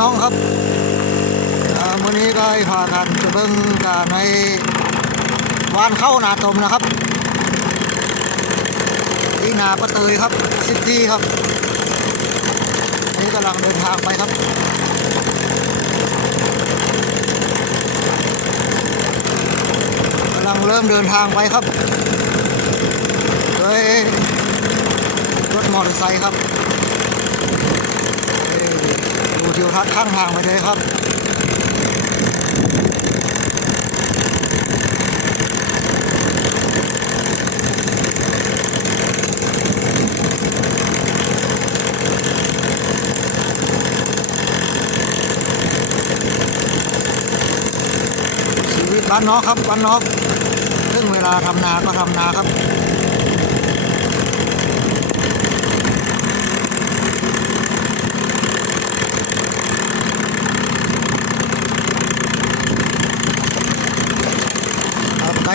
น้องครับอ่ามื้อนี้ก็ให้พากันไปเบิ่งการในวานเข้านาตมนะครับ ที่นาประเตยครับซิตี้ครับนี้กำลังเดินทางไปครับกำลังเริ่มเดินทางไปครับโดยรถมอเตอร์ไซค์ครับ ทิวทัศน์ข้างทางไปเลยครับชีวิตบ้านนอกครับบ้านนอกซึ่งเวลาทำนาก็ทำนาครับ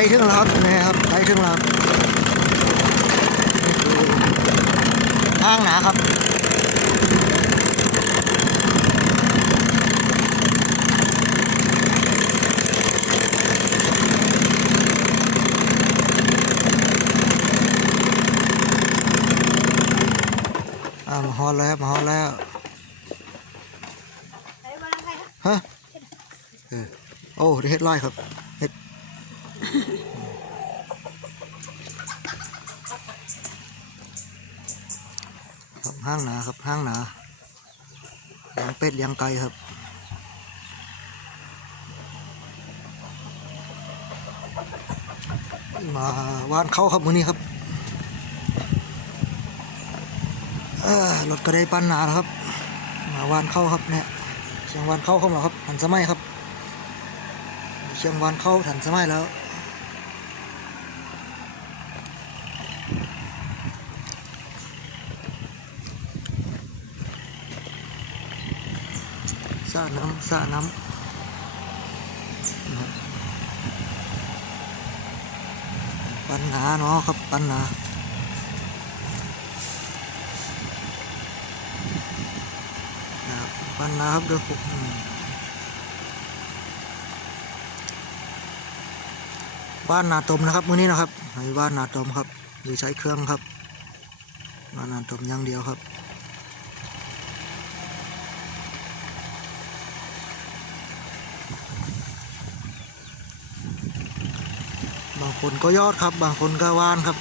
ครับไกลถึงแล้วครับนี่ครับไกลถึงแล้วครับนี่คือห้างหนาครับอ่ามาฮอดแล้วครับมาฮอดแล้วไอ้บ้านใครนะฮะเออโอ้ได้เฮ็ดไร่ครับเฮ็ดครับ ห้างหนาครับห้างหนาเลี้ยงเป็ดเลี้ยงไก่ครับมาว่านเข้าครับมือนี้ครับรถก็ได้ปั้นหนาแล้วครับ มาว่านเข้าครับเนี่ยเชียงวานเข้าเข้ามาครับทันสมัยครับ เชียงวานเข้าทันสมัยแล้ว สระน้ำสระน้ำปัญหาเนาะครับปัญหาครับปันนะครับเดี๋ยวผมบ้านนาตมนะครับมื้อนี้นะครับบ้านนาตมครับอยู่ใช้เครื่องครับบ้านนาตมอย่างเดียวครับ บางคนก็ยอดครับ บางคนก็ว่านครับ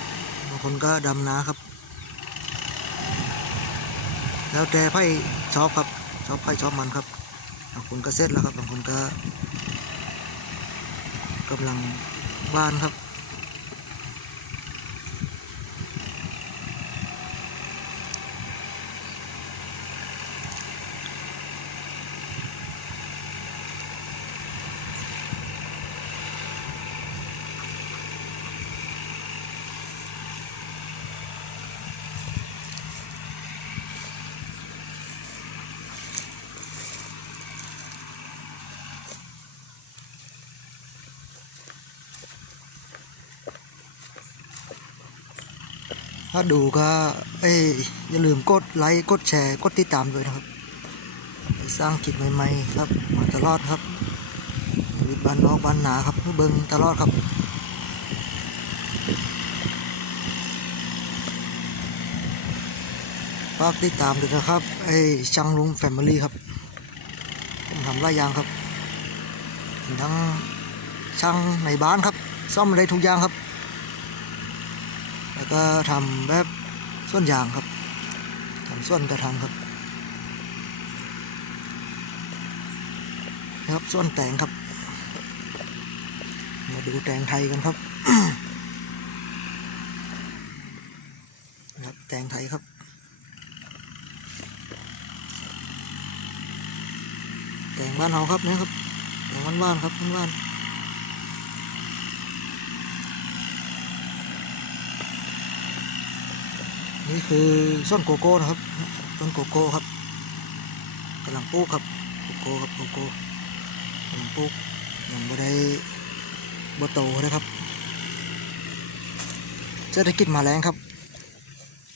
บางคนก็ดำนาครับ แล้วแต่ไพ่ชอบครับชอบไพ่ชอบมันครับ บางคนก็เสร็จแล้วครับ บางคนก็กำลังว่านครับ ถ้าดูก็เอ้ยอย่าลืมกดไลค์กดแชร์กดติดตามด้วยนะครับ สร้างคลิปใหม่ๆครับ มาตลอดครับชีวิตบ้านนอกบ้านนาครับเบิ่งตลอดครับฝากติดตามด้วยนะครับไอ้ช่างลุงแฟมิลี่ครับผมทำหลายอย่างครับทั้งช่างในบ้านครับ ซ่อมอะไรทุกอย่างครับ แล้วก็ทำแบบส่วนยางครับทำส่วนกระทำครับนะครับส่วนแตงครับ มาดูแตงไทยกันครับนะครับแตงไทยครับแตงบ้านเราครับนี่ยครับแตงบ้านๆครับบ้านๆ นี่คือส้นโกโก้นะครับต้นโกโก้ครับกำลังปลูกครับโกโก้ครับโกโก้กำลังปลูกยังไม่ได้บโตนะครับเศรษฐกิจมาแรงครับ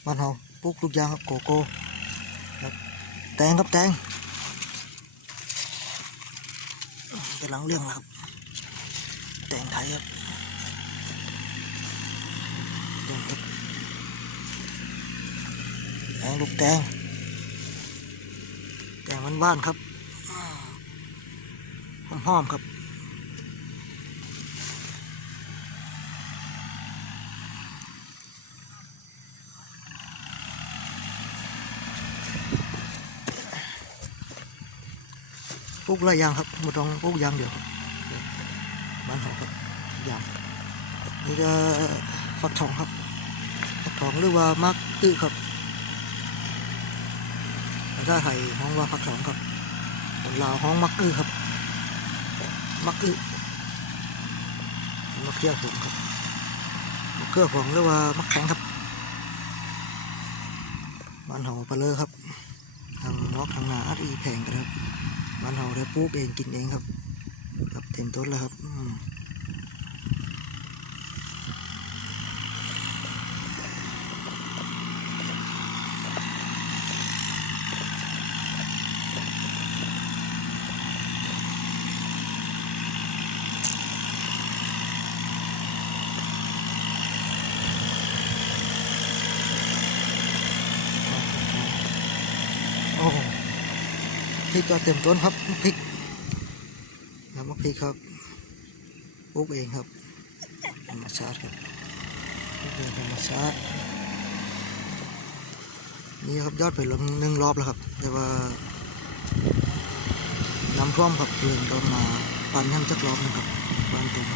บ้านเราปลูกทุกอย่างครับโกโก้ครับแตงครับแตงกำลังเรื่องแล้วครับ แตงไทยครับแดงครับ งลูกแดงแดงบ้านๆครับหอมๆครับปลูกหลายยางครับไม่ต้องปลูกยางเดียวครับบ้านเราครับยางนี่ก็ฟักทองครับฟักทองหรือว่ามักอื้อครับ ภาษาไทยห้องว่าฟักทองครับคนลาวห้องมักอื้อครับ มักอื้อมะเขือผงครับมะเขือผงหรือว่ามักแข็งครับบ้านเราปลาเลอครับทางนอกทางหนาอัดอีแพงกันครับบ้านเราได้ปลูกเองกินเองครับ ครับเต็มต้นแล้วครับ ริกก็เต็มต้นครับพริกน้ำมะพริกครับปลูกเองครับธรรมชาติครับปลูกเองธรรมชาตินี่ครับยอดไปลงหนึ่งรอบแล้วครับ แต่ว่าน้ำท่วมครับเรือนก็มาปั่นให้มันจักรอบนึงครับปั่นเต็ม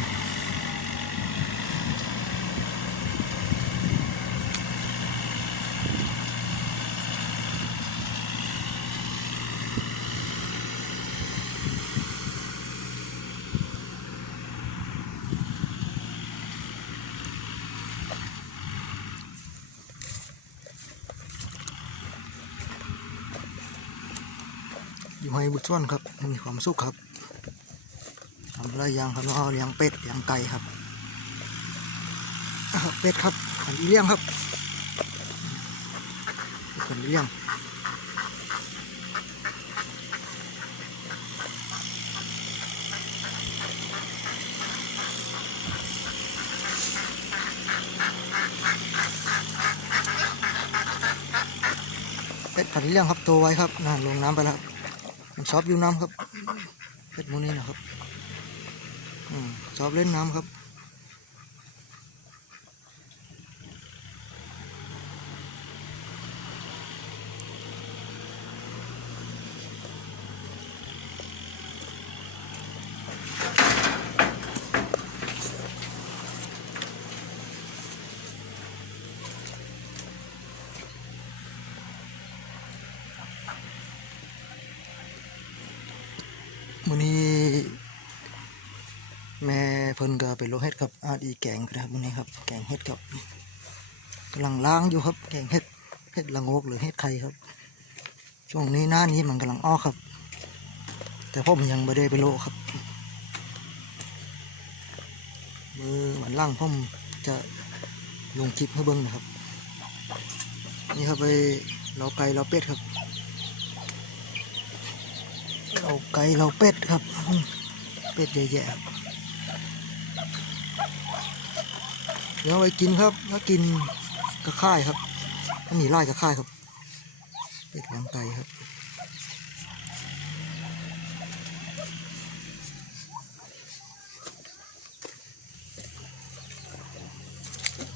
อยู่ให้บุตรส่วนครับมีความสุขครับทำอะไรย่างครับเอาเลี้ยงเป็ดเลี้ยงไก่ครับเป็ดครับขันอีเลี้ยงครับขันอีเลี้ยงเป็ดผัดเลี้ยงครับตัวไว้ครับน่าลงน้ำไปแล้ว มันชอบอยู่น้ำครับเป็ดมูนี่นะครับอชอบเล่นน้ำครับ มื้อนี้แม่เพิ่นก็ไปโลเฮ็ดครับอาดีแกงครับมื้อนี้ครับ แกงเฮ็ดครับกำลังล้างอยู่ครับ แกงเฮ็ดเฮ็ดละโงกหรือเฮ็ดไข่ครับ ช่วงนี้หน้านี้มันกำลังออกครับ แต่ผมยังไม่ได้ไปโลครับมือวันล่างผมจะลงคลิปให้เบิ้งนะครับ นี่ครับไปเราไก่เราเป็ดครับ เราไก่เราเป็ดครับ เป็ดใหญ่ๆเดี๋ยวไปกินครับแล้วกินกระค่ายครับถ้ามีไล่กระค่ายครับ เป็ดเลี้ยงไก่ครับ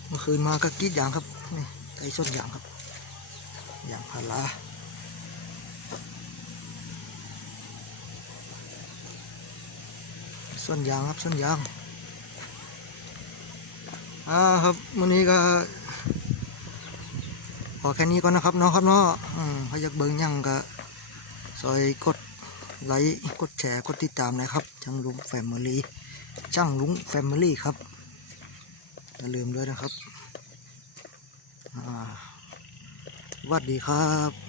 เมื่อคืนมาก็กรีดยางครับนี่ไก่ส้นยางครับ อย่างพารา ส้นยางครับส้นยางอ่าครับวันนี้ก็พอแค่นี้ก่อนนะครับเนาะครับเนาะอืมถ้ยากเบิ่งยังก็ซอยกดไลค์กดแชร์กดติดตามนะครับช่างลุงแฟมิลี่ช่างลุงแฟมิลี่ครับอย่าลืมด้วยนะครับอ่าสวัสดีครับ